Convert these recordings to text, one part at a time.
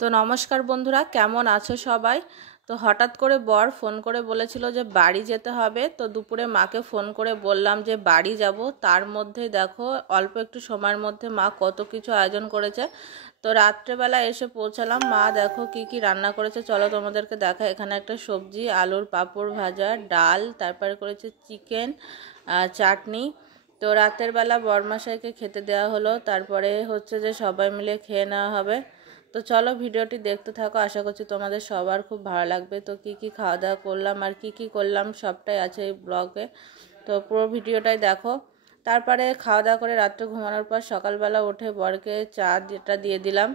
তো নমস্কার বন্ধুরা, কেমন আছো সবাই? তো হঠাৎ করে বর ফোন করে বলেছিল যে বাড়ি যেতে হবে। তো দুপুরে মাকে ফোন করে বললাম যে বাড়ি যাব। তার মধ্যেই দেখো অল্প একটু সময়ের মধ্যে মা কত কিছু আয়োজন করেছে। তো রাত্রেবেলা এসে পৌঁছালাম। মা দেখো কি কি রান্না করেছে, চলো তোমাদেরকে দেখা। এখানে একটা সবজি, আলুর পাঁপড় ভাজা, ডাল, তারপরে করেছে চিকেন, চাটনি। তো রাতের বেলা বরমশাইকে খেতে দেওয়া হলো, তারপরে হচ্ছে যে সবাই মিলে খেয়ে নেওয়া হবে। তো চলো ভিডিওটি দেখতে থাকো, আশা করছি তোমাদের সবার খুব ভালো লাগবে। তো কি কি খাওয়া দাওয়া করলাম আর কি কি করলাম সবটাই আছে এই ব্লগে, তো পুরো ভিডিওটাই দেখো। তারপরে খাওয়া দাওয়া করে রাত্রে ঘুমানোর পর সকালবেলা উঠে বরকে চা যেটা দিয়ে দিলাম।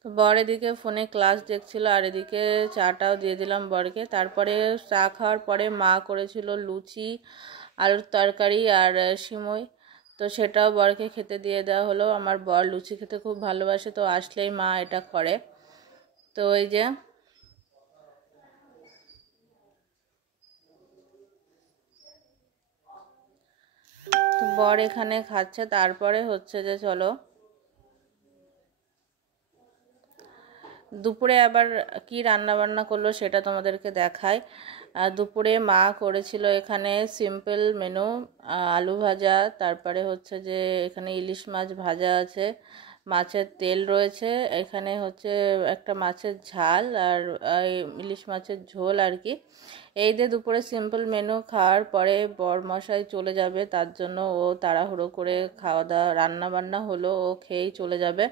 তো বর এদিকে ফোনে ক্লাস দেখছিল আর এদিকে চাটাও দিয়ে দিলাম বরকে। তারপরে চা খাওয়ার পরে মা করেছিল লুচি, আলুর তরকারি আর সিমই। তো সেটাও বরকে খেতে দিয়ে দেওয়া হলো। আমার বর লুচি খেতে খুব ভালোবাসে, তো আসলেই মা এটা করে। তো এই যে তো বর এখানে খাচ্ছে। তারপরে হচ্ছে যে চলো দুপুরে আবার কি রান্না বান্না করলো সেটা তোমাদেরকে দেখায়। দুপুরে মা করেছিল এখানে সিম্পল মেনু, আলু ভাজা, তারপরে হচ্ছে যে এখানে ইলিশ মাছ ভাজা আছে, মাছের তেল রয়েছে, এখানে হচ্ছে একটা মাছের ঝাল আর ইলিশ মাছের ঝোল আর কি। এই যে দুপুরে সিম্পল মেনু খাওয়ার পরে বরমশাই চলে যাবে, তার জন্য ও তাড়াহুড়ো করে খাওয়া দাওয়া রান্না বান্না হলো, ও খেয়েই চলে যাবে।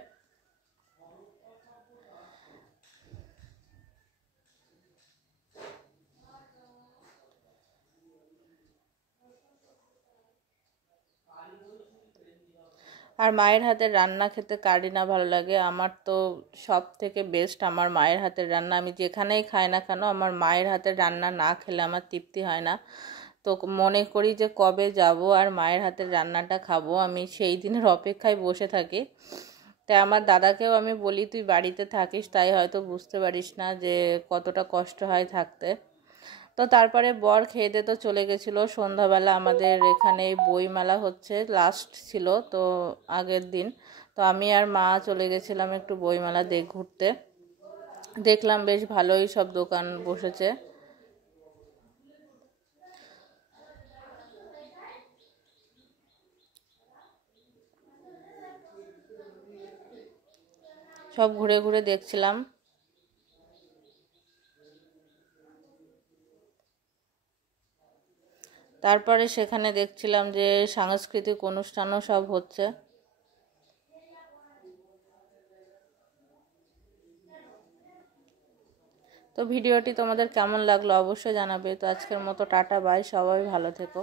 আর মায়ের হাতের রান্না খেতে কারই না ভালো লাগে। আমার তো সব থেকে বেস্ট আমার মায়ের হাতের রান্না। আমি যেখানেই খাই না কেন আমার মায়ের হাতের রান্না না খেলে আমার তৃপ্তি হয় না। তো মনে করি যে কবে যাব আর মায়ের হাতের রান্নাটা খাবো, আমি সেই দিনের অপেক্ষায় বসে থাকি। তাই আমার দাদাকেও আমি বলি তুই বাড়িতে থাকিস, তাই হয়তো বুঝতে পারিস না যে কতটা কষ্ট হয় থাকতে। তো তারপরে বর খেয়ে দিয়ে তো চলে গেছিলো। সন্ধ্যাবেলা আমাদের এখানে বইমেলা হচ্ছে, লাস্ট ছিল তো আগের দিন। তো আমি আর মা চলে গেছিলাম একটু বইমেলা ঘুরতে। দেখলাম বেশ ভালোই সব দোকান বসেছে। সব ঘুরে ঘুরে দেখছিলাম। তারপরে সেখানে দেখছিলাম যে সাংস্কৃতিক অনুষ্ঠানও সব হচ্ছে। তো ভিডিওটি তোমাদের কেমন লাগলো অবশ্যই জানাবে। তো আজকের মতো টাটা বাই, সবাই ভালো থেকো।